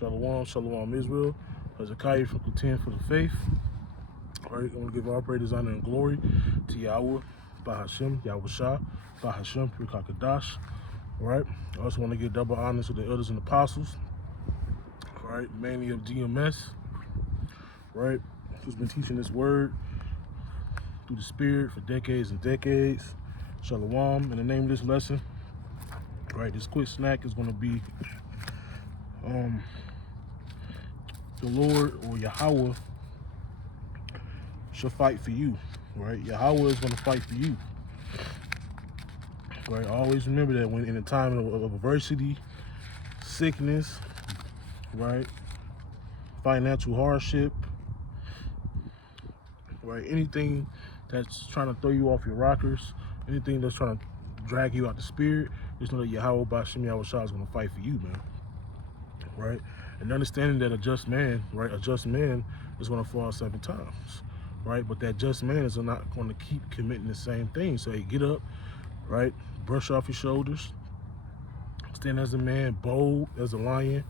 Shalom, shalom Israel. Hezekiah from Contend for the Faith. All right, I want to give all praise, honor, and glory to Yahawah, Bahashem, Yahweh Bahashem, Rikakadash. All right, I also want to give double honors to the elders and apostles. All right, mainly of GMS. All right, who's been teaching this word through the Spirit for decades and decades. Shalom. In the name of this lesson, all right, this quick snack is going to be the Lord or Yahawah shall fight for you, right? Yahawah is going to fight for you, right? Always remember that when in a time of adversity, sickness, right, financial hardship, right, anything that's trying to throw you off your rockers, anything that's trying to drag you out the spirit, just know that Yahawah Bashem Yahweh Shah is going to fight for you, man, right? And understanding that a just man, right, a just man is going to fall 7 times, right? But that just man is not going to keep committing the same thing. So hey, get up, right? Brush off your shoulders. Stand as a man, bold as a lion,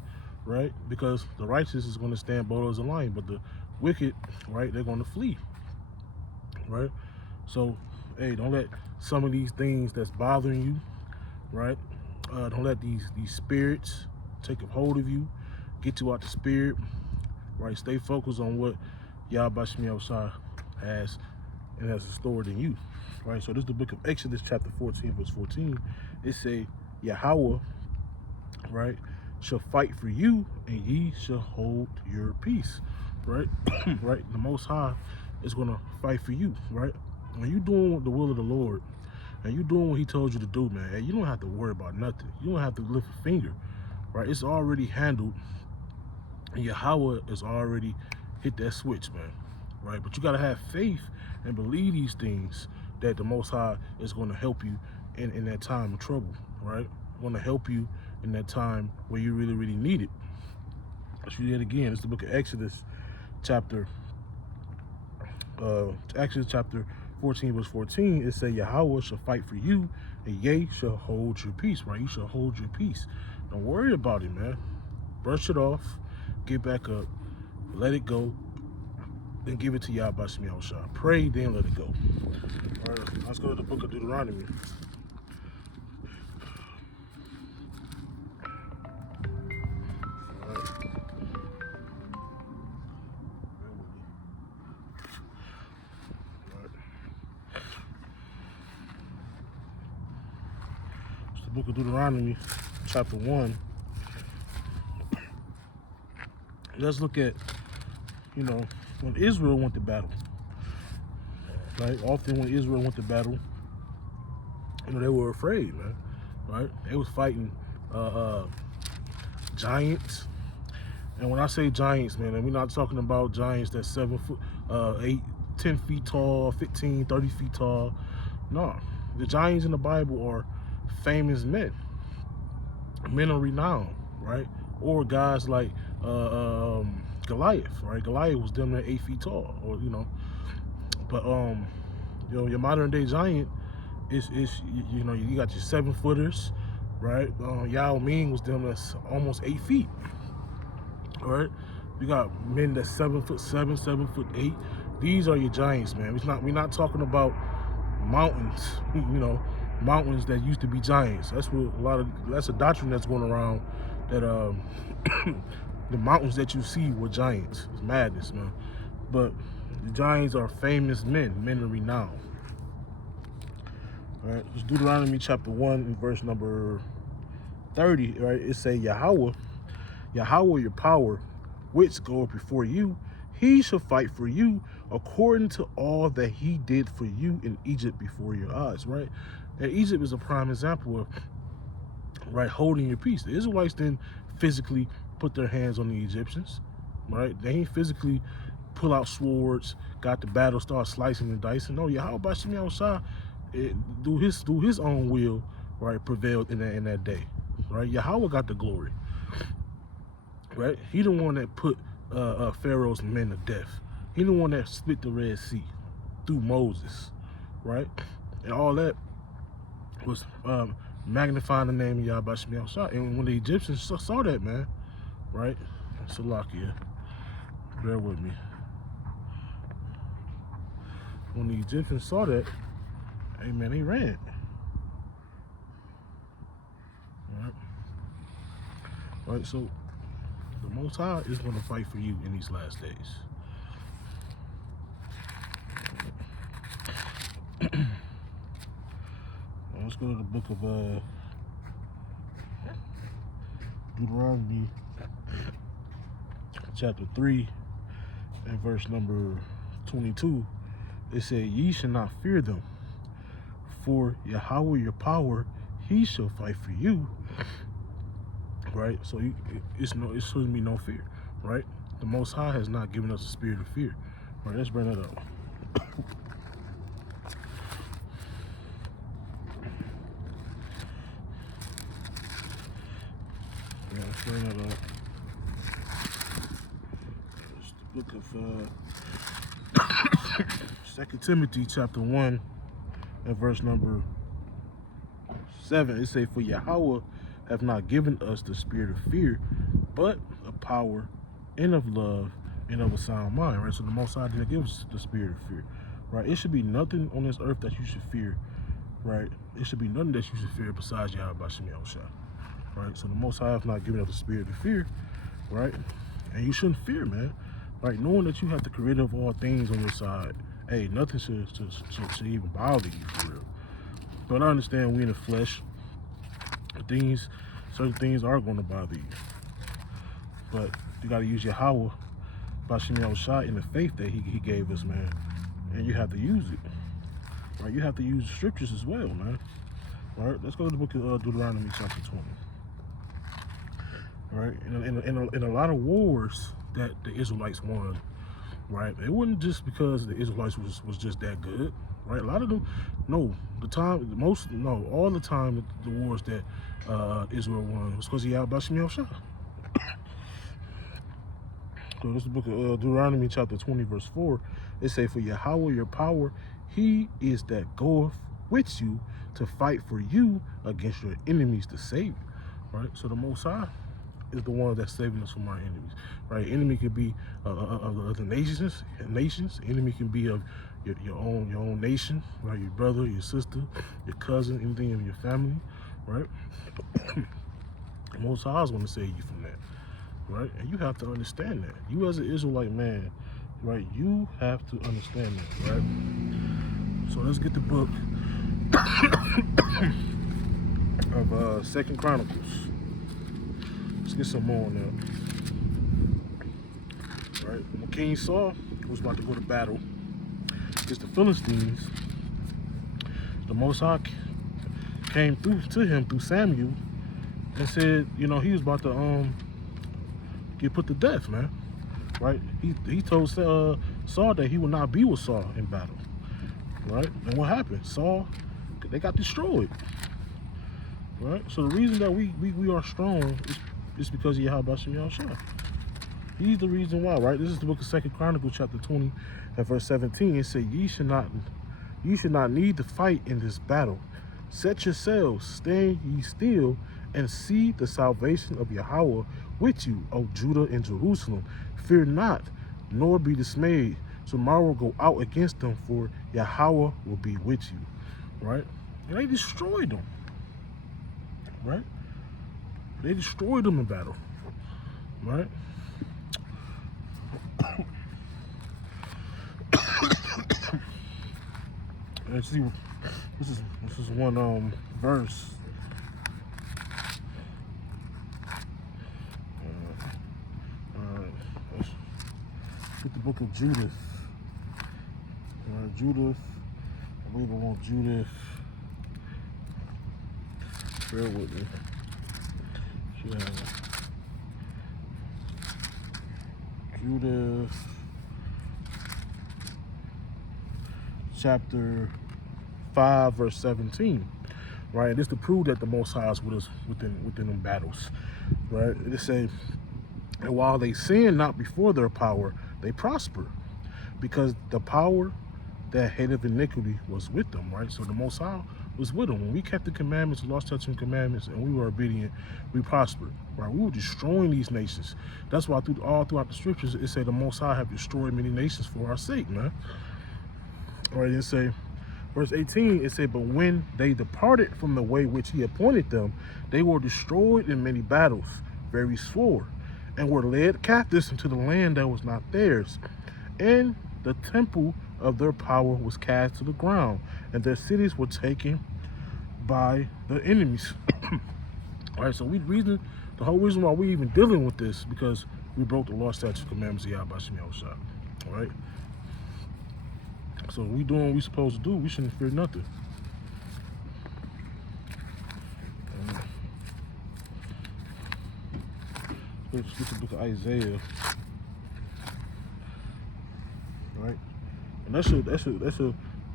right? Because the righteous is going to stand bold as a lion, but the wicked, right, they're going to flee, right? So, hey, don't let some of these things that's bothering you, right? Don't let these spirits take a hold of you, get you out the spirit, right? Stay focused on what Yahawah Shemi Shah has and has stored in you, right? So this is the book of Exodus, chapter 14, verse 14. It say, Yahawah, right, shall fight for you, and ye shall hold your peace, right? Right? The Most High is going to fight for you, right? When you doing the will of the Lord, and you doing what he told you to do, man, hey, you don't have to worry about nothing. You don't have to lift a finger, right? It's already handled, and Yahawah has already hit that switch, man, right? But you got to have faith and believe these things, that the Most High is going to help you in that time of trouble, right? Going to help you in that time where you really, really need it. Let's read it again. It's the book of Exodus, chapter 14, verse 14. It say, Yahawah shall fight for you, and ye shall hold your peace, right? You shall hold your peace. Don't worry about it, man. Brush it off, get back up, let it go, then give it to Yahawah Shemi Shah. Pray, then let it go. All right, let's go to the book of Deuteronomy. All right. It's the book of Deuteronomy, chapter 1. Let's look at, when Israel went to battle, right? Often when Israel went to battle, they were afraid, man, right? They was fighting giants. And when I say giants, man, we're not talking about giants that's 7 foot, 8, 10 feet tall, 15, 30 feet tall. No, the giants in the Bible are famous men of renown, right? Or guys like Goliath, right? Goliath was damn near 8 feet tall, or but your modern day giant is you got your 7-footers, right? Yao Ming was damn near almost 8 feet, right? You got men that's 7'7", 7'8". These are your giants, man. We're not talking about mountains, mountains that used to be giants. That's what that's a doctrine that's going around, that the mountains that you see were giants. It's madness, man. But the giants are famous men of renown. All right, it's Deuteronomy chapter 1 and verse number 30, right? It say, Yahawah your power, which goeth before you, he shall fight for you according to all that he did for you in Egypt before your eyes, right? And Egypt is a prime example of, right, holding your peace. The Israelites didn't physically put their hands on the Egyptians, right? They ain't physically pull out swords, got the battle, start slicing and dicing. No, Yahawah Shemi Shah, do his own will, right, prevailed in that day, right? Yahawah got the glory, right? He the one that put Pharaoh's men to death. He the one that split the Red Sea through Moses, right? And all that was magnifying the name of Yahawah Shemi Shah. And when the Egyptians saw that, man, right? Salakia. Bear with me. When the Egyptians saw that, hey man, they ran. Right, so the Most High is going to fight for you in these last days. Let's go to the book of Deuteronomy, chapter 3, and verse number 22. It said, "Ye shall not fear them, for Yahawah your power, he shall fight for you." Right, so it shouldn't be no fear, right? The Most High has not given us a spirit of fear. Right, let's bring that up. Yeah, let's bring that up. It's the book of 2 Timothy chapter 1 and verse number 7. It says, "For Yahawah have not given us the spirit of fear, but of power and of love and of a sound mind." Right, so the Most High didn't give us the spirit of fear. Right, it should be nothing on this earth that you should fear. Right, it should be nothing that you should fear besides Yahawah. Right, so the Most High have not given us the spirit of fear. Right, and you shouldn't fear, man. Right, knowing that you have the creator of all things on your side, hey, nothing should even bother you for real. But I understand we in the flesh. Certain things are going to bother you, but you got to use Yahawah in the faith that he gave us, man, and you have to use it. Right, you have to use the scriptures as well, man. All right, let's go to the book of Deuteronomy chapter 20. All right, in a lot of wars that the Israelites won, right, it wasn't just because the Israelites was just that good. Right, a lot of them, all the time the wars that Israel won was because of Yahawah. So this is the book of Deuteronomy chapter 20 verse 4. It say, "For Yahawah your power, he is that goeth with you to fight for you against your enemies to save you." Right, so the Most High is the one that's saving us from our enemies. Right, enemy could be of other nations. Enemy can be of your own nation, right? Your brother, your sister, your cousin, anything of your family, right? The Most High is going to save you from that, right? And you have to understand that. You as an Israelite man, right? You have to understand that, right? So let's get the book of 2 Chronicles. Let's get some more on that. Right? When King Saul was about to go to battle against the Philistines, the Most High came through to him through Samuel and said, he was about to get put to death, man. Right? He told Saul that he would not be with Saul in battle. Right? And what happened? They got destroyed. Right? So the reason that we are strong is because of Yahawah. He's the reason why, right? This is the book of 2 Chronicles chapter 20 and verse 17. It says, ye should not need to fight in this battle. Set yourselves, stand ye still, and see the salvation of Yahawah with you, O Judah and Jerusalem. Fear not, nor be dismayed. Tomorrow go out against them, for Yahawah will be with you. Right? And they destroyed them. Right? They destroyed them in battle. Right? Let's see. This is one verse. Let's get the book of Judith. Judith. I believe I want Judith. Bear with me. Judith. Chapter 5 verse 17, right? This to prove that the Most High is with us within them battles, right? It says, and while they sin not before their power, they prosper, because the power that hateth iniquity was with them, right? So the Most High was with him. When we kept the commandments, the law, statutes, and commandments, and we were obedient, we prospered. Right? We were destroying these nations. That's why all throughout the scriptures, it said the Most High have destroyed many nations for our sake, man. All right, it say, verse 18, it said, but when they departed from the way which he appointed them, they were destroyed in many battles, very sore, and were led captives into the land that was not theirs. And the temple of their power was cast to the ground, and their cities were taken by the enemies. All right, so the whole reason why we even dealing with this, because we broke the law, statutes, commandments of Yahawah. All right. So we doing what we supposed to do. We shouldn't fear nothing. Let's get the book of Isaiah. Right? And that should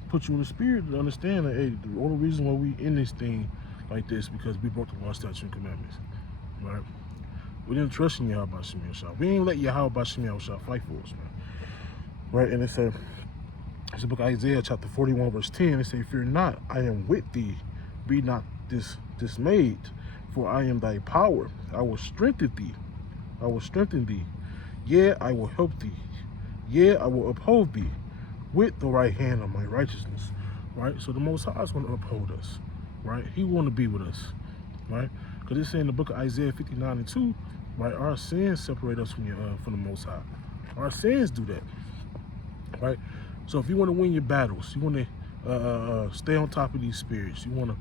put you in the spirit to understand that, hey, the only reason why we in this thing like this because we broke the law, statutes, and commandments. Right? We didn't trust in Yahawah. We ain't let Yahawah fight for us, man. Right? And it's the book of Isaiah, chapter 41, verse 10. It says, fear not, I am with thee. Be not dismayed, for I am thy power. I will strengthen thee. I will strengthen thee. Yeah, I will help thee. Yeah, I will uphold thee with the right hand of my righteousness. Right? So the Most High is going to uphold us. Right? He want to be with us. Right? Because it's saying in the book of Isaiah 59 and 2, right? Our sins separate us from the Most High. Our sins do that. Right? So if you want to win your battles, you want to stay on top of these spirits, you want to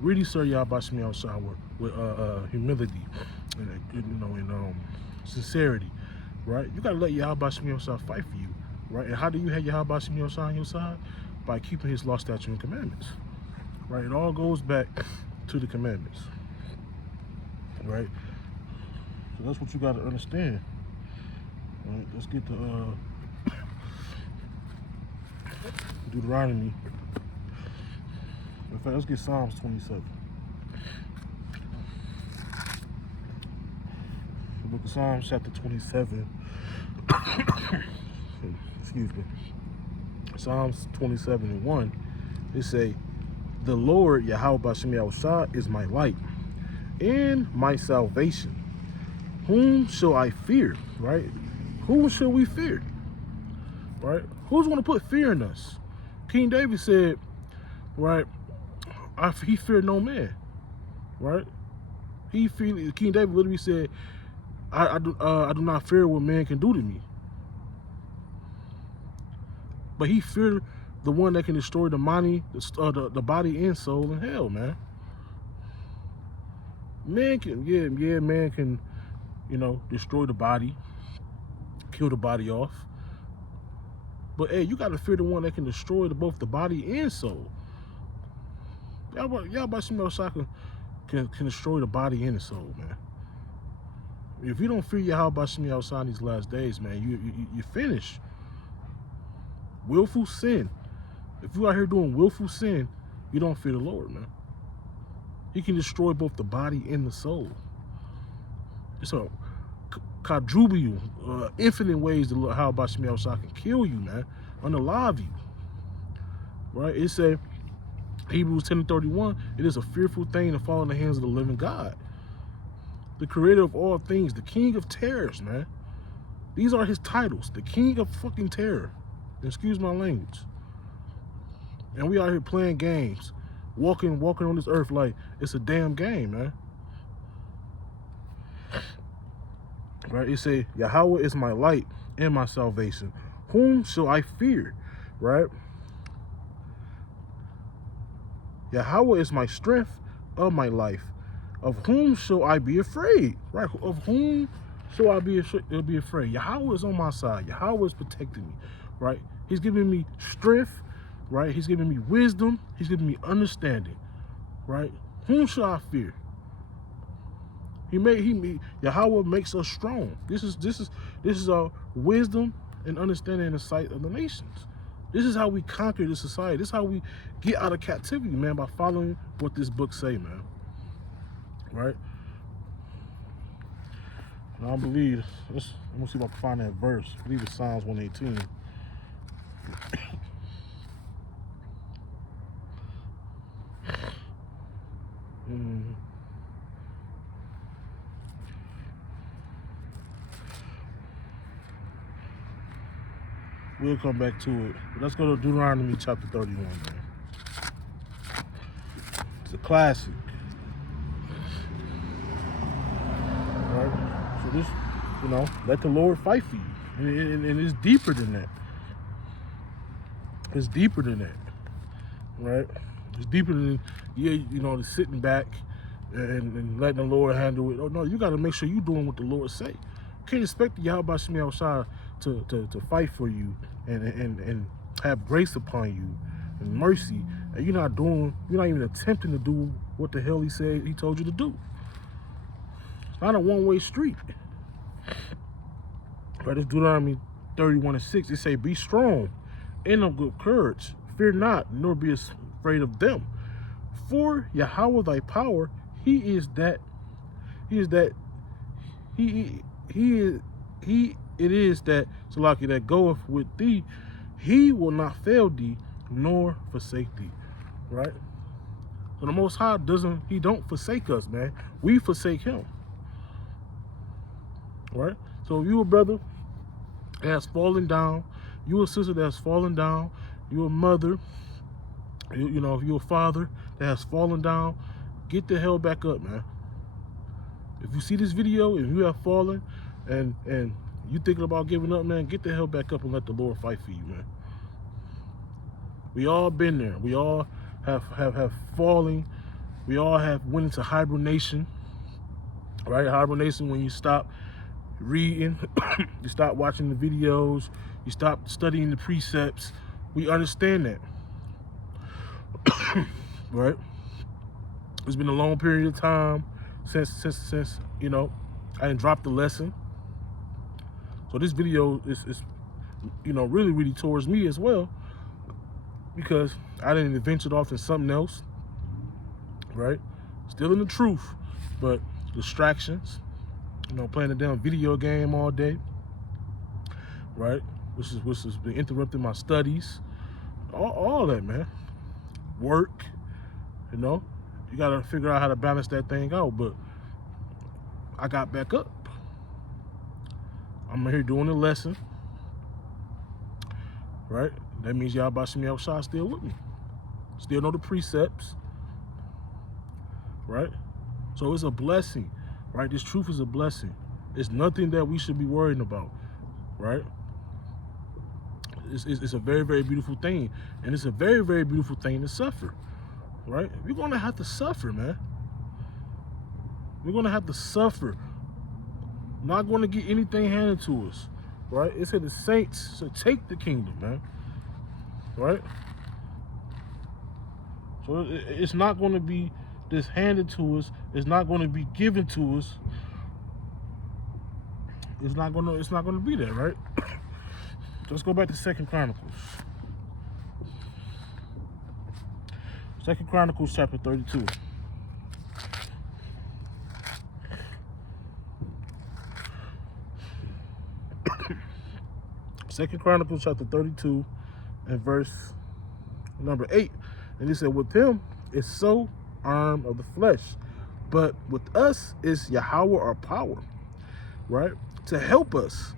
really serve Yahawah with humility and sincerity, right? You got to let Yahawah fight for you, right? And how do you have Yahawah on your side? By keeping his law, statutes, and commandments, right? It all goes back to the commandments, right? So that's what you got to understand. All right, let's get to Deuteronomy. In fact, let's get Psalms 27. The book of Psalms, chapter 27. Excuse me. Psalms 27 and 1. It say, the Lord, Yahawah is my light and my salvation. Whom shall I fear? Right? Whom shall we fear? Right? Who's going to put fear in us? King David said, right, he feared no man, right? King David literally said, I do not fear what man can do to me. But he feared the one that can destroy the body and soul in hell, man. Man can, destroy the body, kill the body off. But hey, you gotta fear the one that can destroy both the body and soul. Yahawah can destroy the body and the soul, man. If you don't fear Yahawah in these last days, man, you finish. Willful sin. If you out here doing willful sin, you don't fear the Lord, man. He can destroy both the body and the soul. It's a quadruple, infinite ways that Yahawah can kill you, man, unalive you. Right? It said, Hebrews 10:31, it is a fearful thing to fall in the hands of the living God, the creator of all things, the king of terrors, man. These are his titles, the king of fucking terror. Excuse my language. And we out here playing games, walking on this earth like it's a damn game, man. Right? It say, Yahawah is my light and my salvation. Whom shall I fear? Right? Yahawah is my strength of my life. Of whom shall I be afraid? Right? Of whom shall I be afraid? Yahawah is on my side. Yahawah is protecting me. Right? He's giving me strength. Right? He's giving me wisdom. He's giving me understanding. Right? Whom shall I fear? Yahawah makes us strong. This is our wisdom and understanding in the sight of the nations. This is how we conquer this society. This is how we get out of captivity, man, by following what this book say, man. Right? And I believe, I'm gonna see if I can find that verse. I believe it's Psalms 118. we'll come back to it. But let's go to Deuteronomy chapter 31, man. It's a classic. All right? So this, let the Lord fight for you. And it's deeper than that. It's deeper than that. Right? It's deeper than, the sitting back and letting the Lord handle it. Oh, no, you got to make sure you're doing what the Lord say. You can't expect the Yahawah to fight for you and have grace upon you and mercy, and you're not even attempting to do what the hell he said he told you to do. It's not a one-way street. Right? It's Deuteronomy 31:6. It say, be strong and of good courage, fear not, nor be afraid of them. For Yahawah thy power, he is that Salaki, that goeth with thee. He will not fail thee nor forsake thee. Right? So the Most High don't forsake us, man. We forsake him. Right? So if you a brother that has fallen down, you a sister that has fallen down, you a mother, if you're a father that has fallen down, get the hell back up, man. If you see this video, if you have fallen and you thinking about giving up, man, get the hell back up and let the Lord fight for you, man. We all been there. We all have fallen. We all have went into hibernation, right? Hibernation, when you stop reading, you stop watching the videos, you stop studying the precepts. We understand that, right? It's been a long period of time since I didn't drop the lesson. So this video is really towards me as well, because I didn't venture off in something else, right? Still in the truth, but distractions, playing a damn video game all day, right? Which has been interrupting my studies, all that, man. Work, you gotta figure out how to balance that thing out. But I got back up. I'm here doing the lesson, right? That means Yahawah still with me. Still know the precepts, right? So it's a blessing, right? This truth is a blessing. It's nothing that we should be worrying about, right? It's a very, very beautiful thing. And it's a very, very beautiful thing to suffer, right? We're going to have to suffer, man. We're going to have to suffer. Not going to get anything handed to us, right? It said the saints should take the kingdom, man, right? So it's not going to be just handed to us. It's not going to be given to us. It's not going to be there, right? Let's go back to 2 Chronicles. 2 Chronicles chapter 32. Second Chronicles chapter 32 and verse number 8. And he said, with him is so arm of the flesh, but with us is Yahawah our power, right? To help us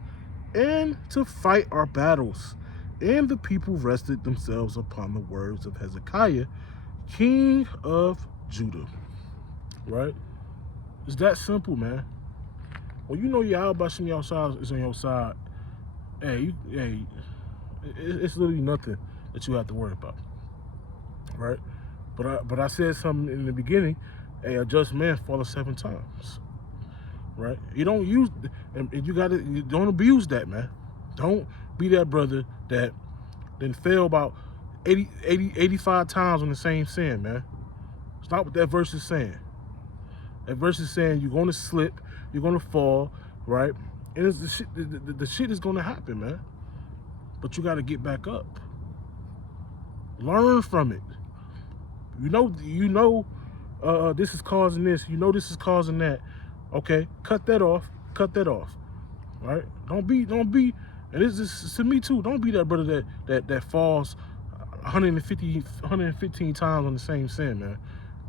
and to fight our battles. And the people rested themselves upon the words of Hezekiah, king of Judah, right? It's that simple, man. Well, Yahawah is on your side. Hey, it's literally nothing that you have to worry about, right? But I said something in the beginning. Hey, a just man falleth 7 times, right? You don't use, and you don't abuse that, man. Don't be that brother that then fell about 85 times on the same sin, man. It's not what that verse is saying. That verse is saying you're going to slip, you're going to fall, right? And it's the shit is going to happen, man. But you got to get back up. Learn from it. This is causing this. This is causing that. Okay, cut that off. Right? Don't be. And this is to me too. Don't be that brother that falls 115 times on the same sin, man.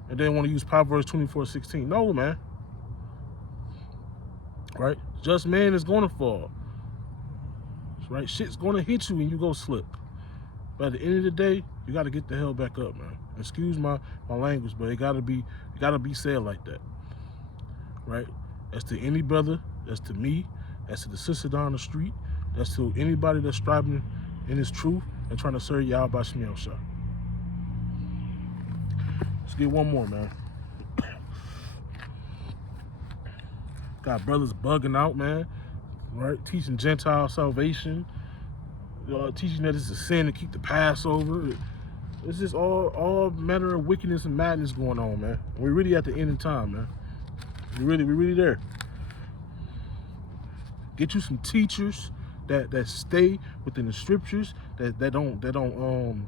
And then want to use Proverbs 24:16. No, man. Right? Just man is going to fall. right? Shit's gonna hit you and you go slip. But at the end of the day, you gotta get the hell back up, man. Excuse my language, but it gotta be said like that. Right? That's to any brother, that's to me, that's to the sister down the street, that's to anybody that's striving in his truth and trying to serve Yahawah Bashim Yahushua. Let's get one more, man. Got brothers bugging out, man. Right? Teaching Gentile salvation. Teaching that it's a sin to keep the Passover. It's just all manner of wickedness and madness going on, man. We're really at the end of time, man. We're really there. Get you some teachers that stay within the scriptures, that don't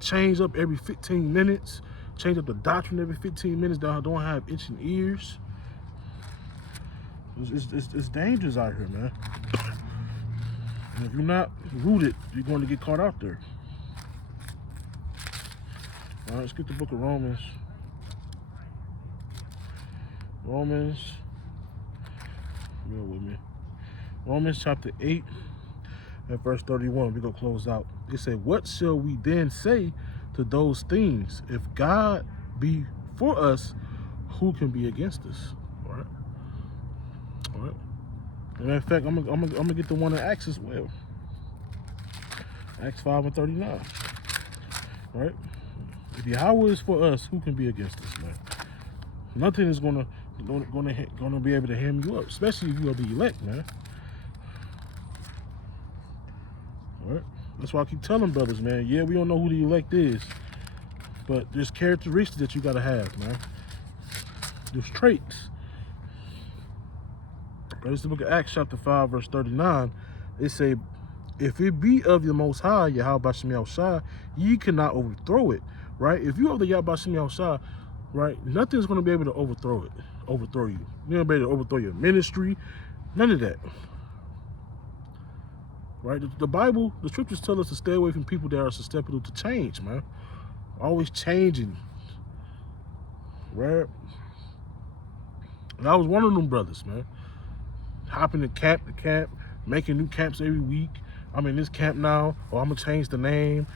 change up every 15 minutes, change up the doctrine every 15 minutes, that don't have itching ears. It's dangerous out here, man. And if you're not rooted, you're going to get caught out there. All right, let's get the book of Romans. Bear with me. Romans chapter 8 and verse 31. We're going to close out. It said, what shall we then say to those things? If God be for us, who can be against us? All right. All right. And in fact, I'm gonna get the one in Acts as well. Acts 5 and 39. All right. If Yahawah is for us, who can be against us, man? Nothing is gonna be able to hem you up, especially if you are the elect, man. All right. That's why I keep telling brothers, man. Yeah, we don't know who the elect is, but there's characteristics that you gotta have, man. There's traits. Right, it's the book of Acts chapter 5 verse 39. It say, if it be of the Most High, Yahawah Bashim Yahushua, ye cannot overthrow it. Right? If you of the Yahawah Bashim Yahushua, right, nothing's going to be able to overthrow you. You're not going to be able to overthrow your ministry. None of that. Right? The Bible, the scriptures tell us to stay away from people that are susceptible to change, man. Always changing. Right? And I was one of them brothers, man. Hopping to camp to camp, making new camps every week. I'm in this camp now, or I'm going to change the name.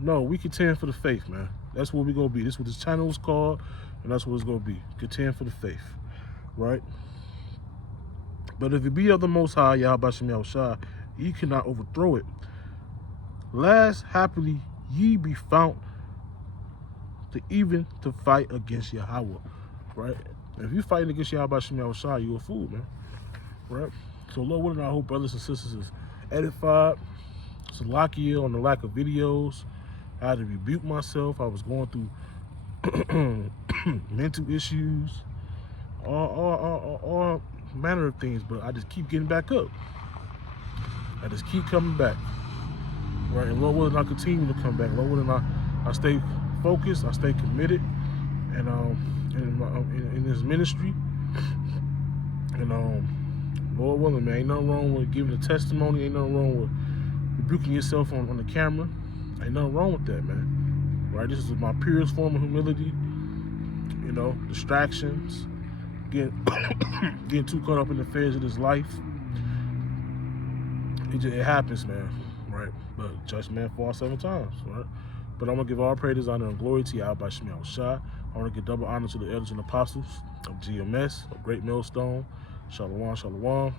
No, we contend for the faith, man. That's what we're going to be. This is what this channel is called, and that's what it's going to be. Contend for the faith, right? But if it be of the Most High, Yahawah Bashim Yahushua, ye cannot overthrow it. Last, happily, ye be found to even to fight against Yahawah, right? If you fighting against Yahawah Bashim Yahushua, you a fool, man. Right? So Lord willing, I hope brothers and sisters is edified. Salakia on the lack of videos. I had to rebuke myself. I was going through mental issues, all manner of things, but I just keep getting back up. I just keep coming back. Right? And Lord willing, I continue to come back. Lord willing, I stay focused, I stay committed, and in this ministry, and Lord willing, man, ain't nothing wrong with giving a testimony. Ain't nothing wrong with rebuking yourself on the camera. Ain't nothing wrong with that, man. Right? This is my purest form of humility. You know, distractions, getting too caught up in the affairs of this life. It happens, man. Right? But just man falls 7 times, right? But I'm gonna give all praise, honor, and glory to Yahawah Bashim Yahushua. I want to give double honor to the elders and apostles of GMS, a great millstone. Shalom, shalom.